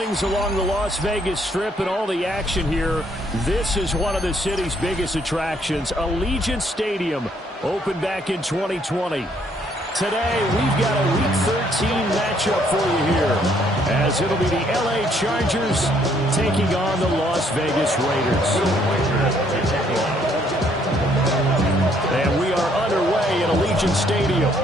buildings along the Las Vegas Strip and all the action here. This is one of the city's biggest attractions. Allegiant Stadium opened back in 2020. Today, we've got a Week 13 matchup for you here, as it'll be the LA Chargers taking on the Las Vegas Raiders. And we are underway at Allegiant Stadium.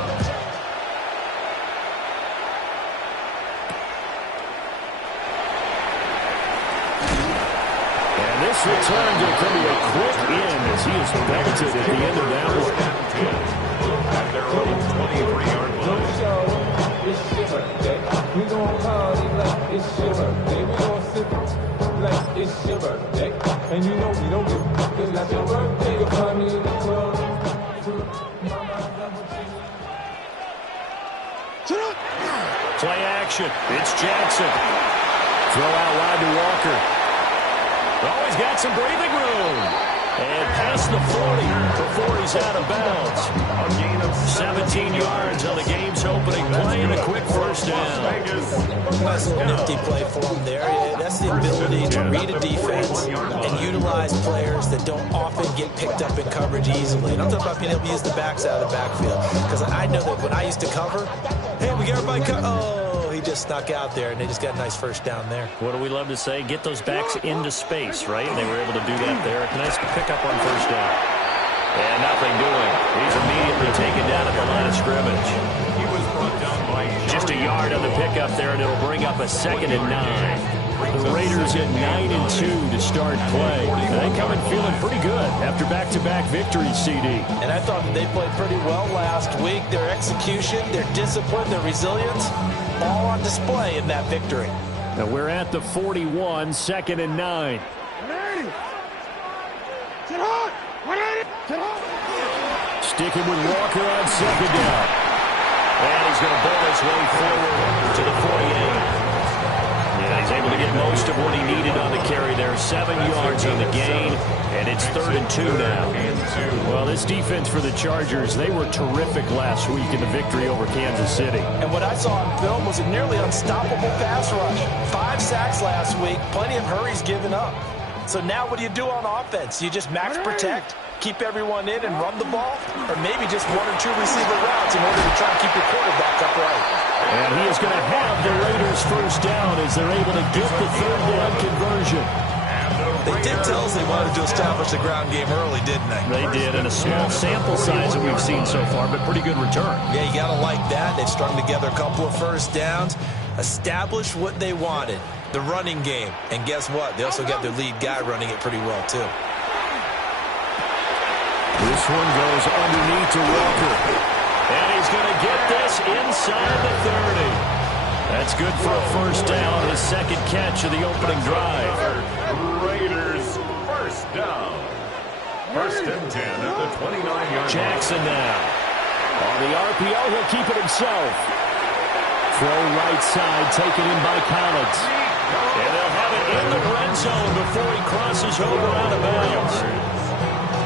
And this return will be a quick in as he is belted at the end of that one. At their own 23-yard line. It's your birthday. We gon' party like it's your birthday. We gon' sip like it's your birthday. And you know we don't give a fuck. It's like your birthday. You'll find me in the club. Play action. It's Jackson. Throw out wide to Walker. Oh, he's got some breathing room. And past the 40 before he's out of bounds. A gain of 17 yards on the game's opening play and a quick first down. Nice little nifty play for him there. That's the ability to read a defense and utilize players that don't often get picked up in coverage easily. And I'm talking about being able to use the backs out of the backfield. Because I know that when I used to cover, hey, we got everybody he just snuck out there, and they just got a nice first down there. What do we love to say? Get those backs into space, right? And they were able to do that there. Nice pickup on first down. And nothing doing. He's immediately taken down at the line of scrimmage. He was brought down by just a yard on the pickup there, and it'll bring up a 2nd and 9. The Raiders at 9-2 to start play. They come in feeling pretty good after back-to-back victories, CD. And I thought that they played pretty well last week. Their execution, their discipline, their resilience, all on display in that victory. Now we're at the 41, 2nd and 9. Sticking with Walker on 2nd down. And he's going to ball his way forward to the 48. Yeah, he's able to get most of what he needed on the carry there. 7 yards on the gain, and it's 3rd and 2 now. Well, this defense for the Chargers, they were terrific last week in the victory over Kansas City. And what I saw on film was a nearly unstoppable pass rush. 5 sacks last week, plenty of hurries given up. So now what do you do on offense? You just max protect, keep everyone in and run the ball, or maybe just 1 or 2 receiver routes in order to try and keep your quarterback upright. And he is going to have the Raiders first down as they're able to get the 3rd down conversion. They did tell us they wanted to establish the ground game early, didn't they? They did, and a small sample size that we've seen so far, but pretty good return. Yeah, you got to like that. They've strung together a couple of first downs, established what they wanted, the running game. And guess what? They also got their lead guy running it pretty well, too. This one goes underneath to Walker. And he's going to get this inside the 30. That's good for a first down, his 2nd catch of the opening drive. Raiders first down. 1st and 10 at the 29-yard line. Jackson now. On the RPO, he'll keep it himself. Throw right side, taken in by Collins. And they'll have it in the red zone before he crosses over out of bounds.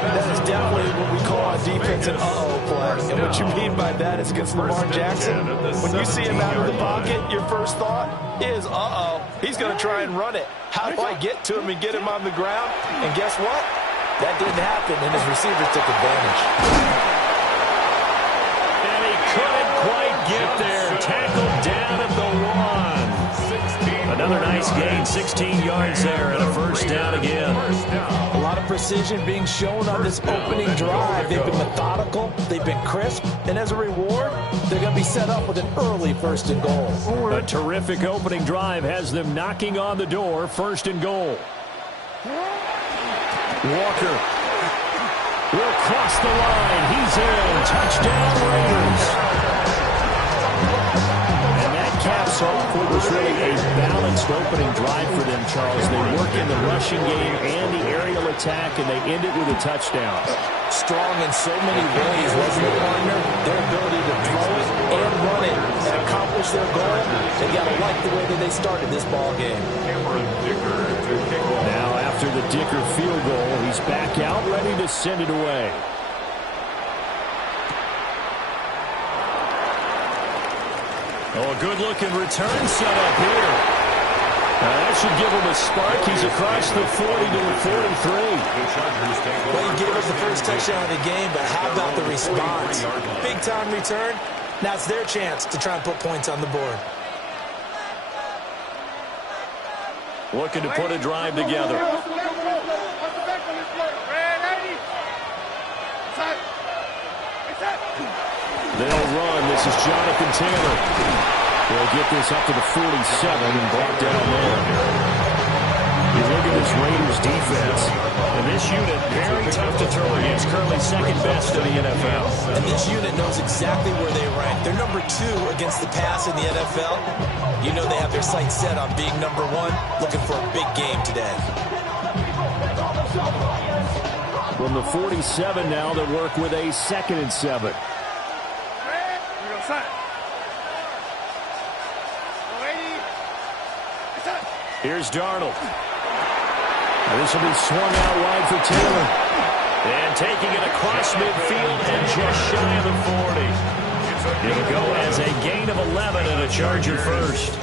That is definitely what we call a defense an uh-oh play. And what you mean by that is against Lamar Jackson, when you see him out of the pocket, your first thought is, uh-oh, he's going to try and run it. How do I get to him and get him on the ground? And guess what? That didn't happen, and his receivers took advantage. And he couldn't quite get there. Tackled down at the 1. Another nice gain, 16 yards there, and a first down again. A lot of precision being shown on this opening drive. They've been methodical, they've been crisp, and as a reward, they're going to be set up with an early 1st and goal. A terrific opening drive has them knocking on the door, 1st and goal. Walker will cross the line. He's in. Touchdown, Raiders. Caps off what was really a balanced opening drive for them, Charles. They work in the rushing game and the aerial attack, and they end it with a touchdown. Strong in so many ways, wasn't it, partner? Their ability to throw it and run it and accomplish their goal. They got to like the way that they started this ball game. Now, after the Dicker field goal, he's back out, ready to send it away. Oh, a good-looking return set up here. That should give him a spark. He's across the 40 to the 43. Well, he gave us the first touchdown of the game, but how about the response? Big-time return. Now it's their chance to try and put points on the board. Looking to put a drive together. They'll run. This is Jonathan Taylor. They'll get this up to the 47 and brought down there. You look at this Raiders defense, and this unit very tough to throw against, currently second best in the NFL. And this unit knows exactly where they rank. They're number 2 against the pass in the NFL. You know they have their sights set on being number 1, looking for a big game today. From the 47 now, they work with a 2nd and 7. Here's Darnold. This will be swung out wide for Taylor. And taking it across midfield and just shy of the 40. It'll go as a gain of 11 and a Charger first.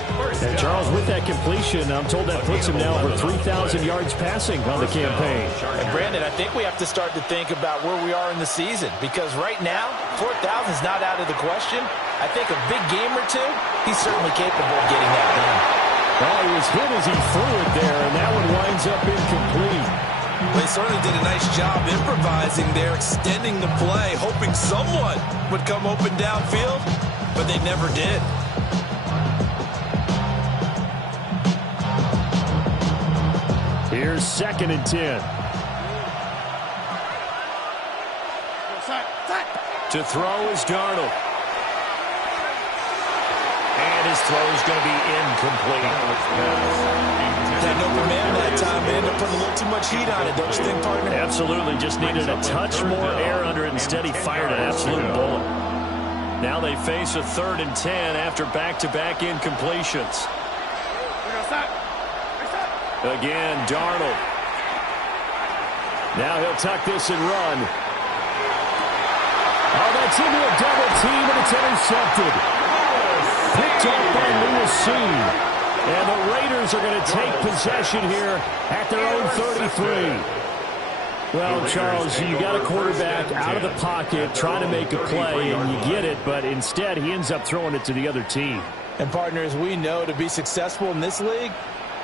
And Charles, with that completion, I'm told that puts him now over 3,000 yards passing on the campaign. And Brandon, I think we have to start to think about where we are in the season, because right now, 4,000 is not out of the question. I think a big game or two, he's certainly capable of getting that done. Well, he was hit as he threw it there, and that one winds up incomplete. They certainly did a nice job improvising there, extending the play, hoping someone would come open downfield, but they never did. Here's 2nd and 10. To throw is Darnold. And his throw is going to be incomplete. That open man that time, man. They're putting a little too much heat on it, don't you think, partner? Absolutely. Just needed a touch more air under it. Instead, he fired an absolute bullet. Now they face a 3rd and 10 after back-to-back incompletions. Again, Darnold. Now he'll tuck this and run. Oh, that's into a double team, and it's intercepted. Picked up by Lewis Cine. And the Raiders are going to take possession here at their own 33. Well, Charles, you got a quarterback out of the pocket trying to make a play, and you get it, but instead he ends up throwing it to the other team. And, partners, we know to be successful in this league,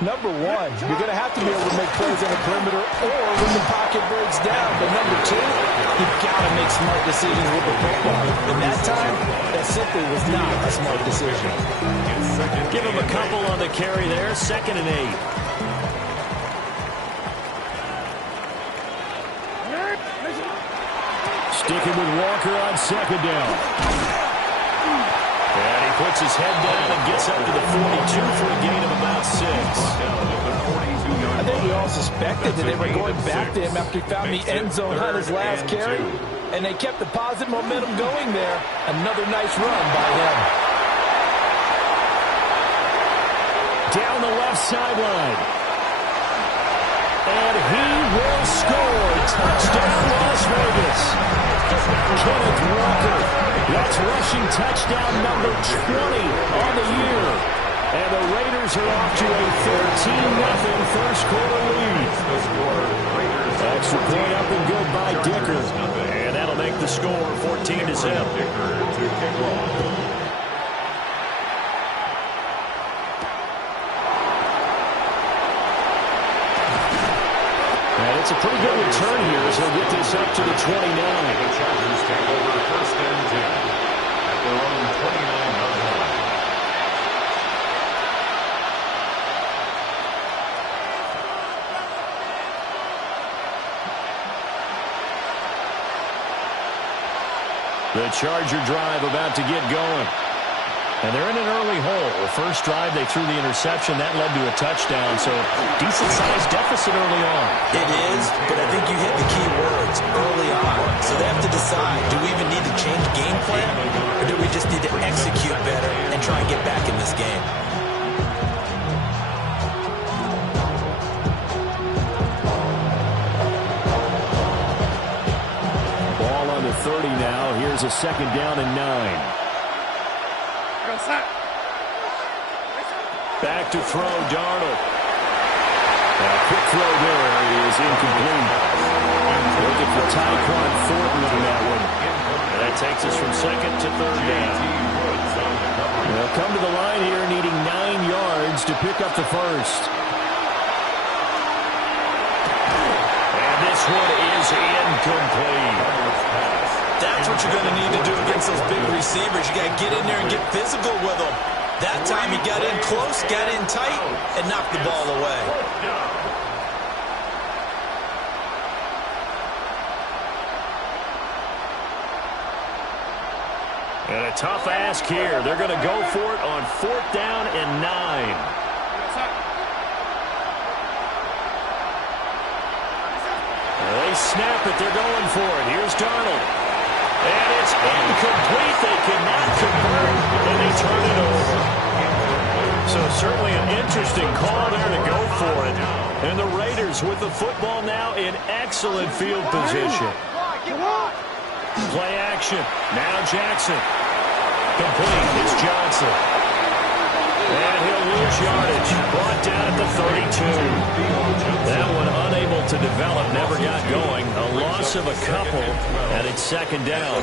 number 1, you're going to have to be able to make plays on the perimeter or when the pocket breaks down. But number 2, you've got to make smart decisions with the football. And that time, that simply was not a smart decision. Give him a couple on the carry there, 2nd and 8. Sticking with Walker on 2nd down. And he puts his head down and gets up to the 42 for a gain of about 6. I think we all suspected that they were going back to him after he found the end zone on his last carry. And they kept the positive momentum going there. Another nice run by him. Down the left sideline. And he will score. Touchdown, Las Vegas. Kenneth Walker. That's rushing touchdown number 20 on the year. And the Raiders are off to a 13-0 first quarter lead. Extra point up and good by Dicker. And that'll make the score 14-7. And it's a pretty good return here as he'll get this up to the 29. The Chargers take over 1st and 10 at their own 29-yard line. The Charger drive about to get going. And they're in an early hole. The first drive, they threw the interception. That led to a touchdown, so decent-sized deficit early on. It is, but I think you hit the key words early on. So they have to decide, do we even need to change game plan, or do we just need to execute better and try and get back in this game? Ball on the 30 now. Here's a 2nd down and 9. Back to throw, Darnold. Quick throw there is incomplete. Looking for Tyquan Thornton on that one. And that takes us from second to third down. They'll come to the line here needing 9 yards to pick up the first. And this one is incomplete. That's what you're going to need to do against those big receivers. You got to get in there and get physical with them. That time he got in close, got in tight, and knocked the ball away. And a tough ask here. They're going to go for it on 4th down and 9. They snap it. They're going for it. Here's Darnold. And it's incomplete. They cannot convert, and they turn it over. So certainly an interesting call there to go for it. And the Raiders with the football now in excellent field position. Play action. Now Jackson. Complete. It's Johnson. And he'll lose yardage. Brought down at the 32. That one unable to develop. Never got going. A loss of a couple. And it's 2nd down.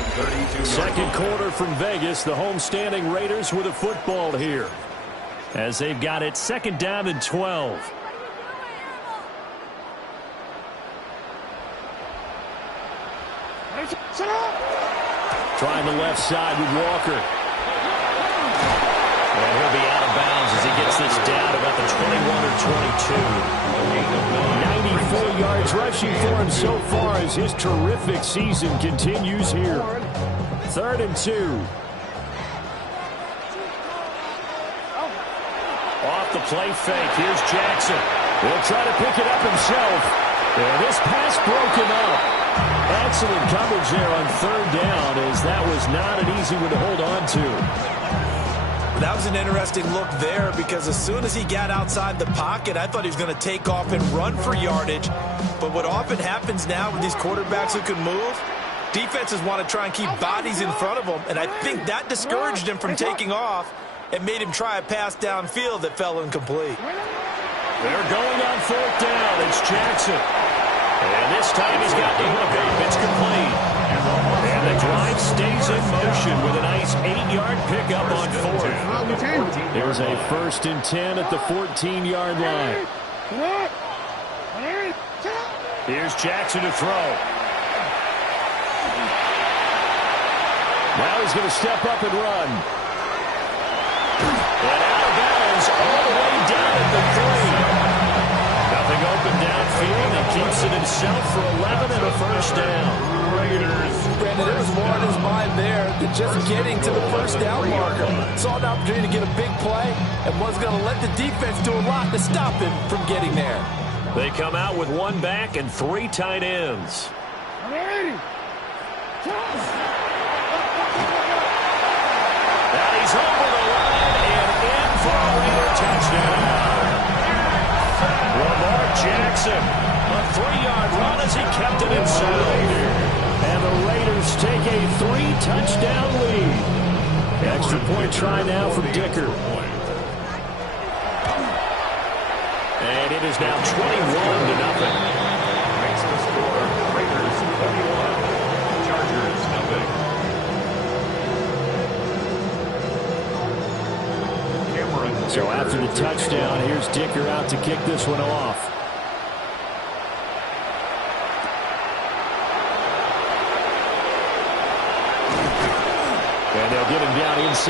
Second quarter from Vegas. The homestanding Raiders with a football here. As they've got it 2nd down and 12. Trying the left side with Walker. And he'll be out of bounds as he gets this down about the 21 or 22. 94 yards rushing for him so far as his terrific season continues here. 3rd and 2. Off the play fake. Here's Jackson. He'll try to pick it up himself. And this pass broken up. Excellent coverage there on 3rd down, as that was not an easy one to hold on to. That was an interesting look there, because as soon as he got outside the pocket, I thought he was going to take off and run for yardage. But what often happens now with these quarterbacks who can move, defenses want to try and keep bodies in front of them, and I think that discouraged him from taking off and made him try a pass downfield that fell incomplete. They're going on 4th down. It's Jackson. And this time he's got the hook up. It's complete. And the drive stays in motion with a nice 8-yard pickup on 4th. Here's a 1st and 10 at the 14-yard line. Here's Jackson to throw. Now he's going to step up and run. And out of bounds all the way down at the 3. Nothing open downfield. He keeps it himself for 11 and a 1st down. Brandon, there was more in his mind there than just getting to the 1st down marker. Saw an opportunity to get a big play and was going to let the defense do a lot to stop him from getting there. They come out with 1 back and 3 tight ends. And he's over the line and in for a Raider touchdown. Lamar Jackson, a 3-yard run as he kept it inside. And the Raiders take a 3-touchdown lead. Extra point try now from Dicker. And it is now 21-0. Makes the score Raiders 31, Chargers 0. So after the touchdown, here's Dicker out to kick this one off. And they'll get him down inside.